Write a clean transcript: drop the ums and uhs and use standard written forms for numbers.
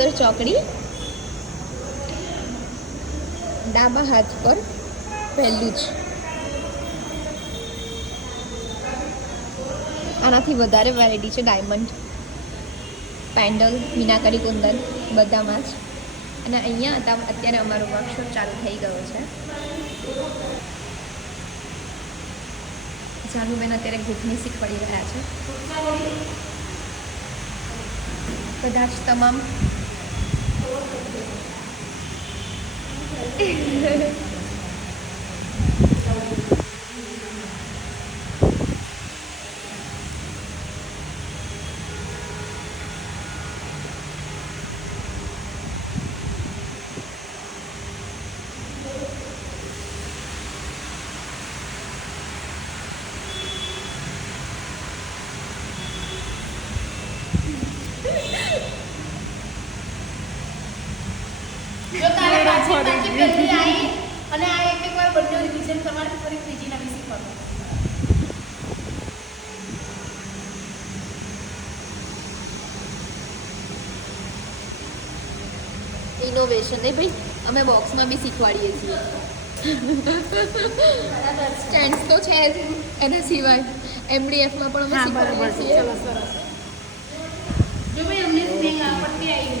સુંદર ચોકડી ડાબા હાથ પર પહેલું જ. આનાથી વધારે વેરાયટી છે. ડાયમંડ પેન્ડલ મીનાકારી કુંદન બધામાં જ. અને અહીંયા અત્યારે અમારો વર્કશોપ ચાલુ થઈ ગયો છે. જાનુબેન અત્યારે ગૂંથણી શીખવાડી રહ્યા છે. બધા જ તમામ જો તારે પાછી પહેલી આવી અને આ એક વાર બંને રિવિઝન કરવાની ફરી ત્રીજી નવી શીખવાનું. ઇનોવેશન નહીં ભાઈ, અમે બોક્સમાં બી શીખવાડીએ છીએ. સ્ટેન્ડ્સ તો છે જ, એના સિવાય MDFમાં પણ અમે શીખવાડીએ છીએ. ચલો સરસ. જો ભાઈ અમને પટ્ટી આવી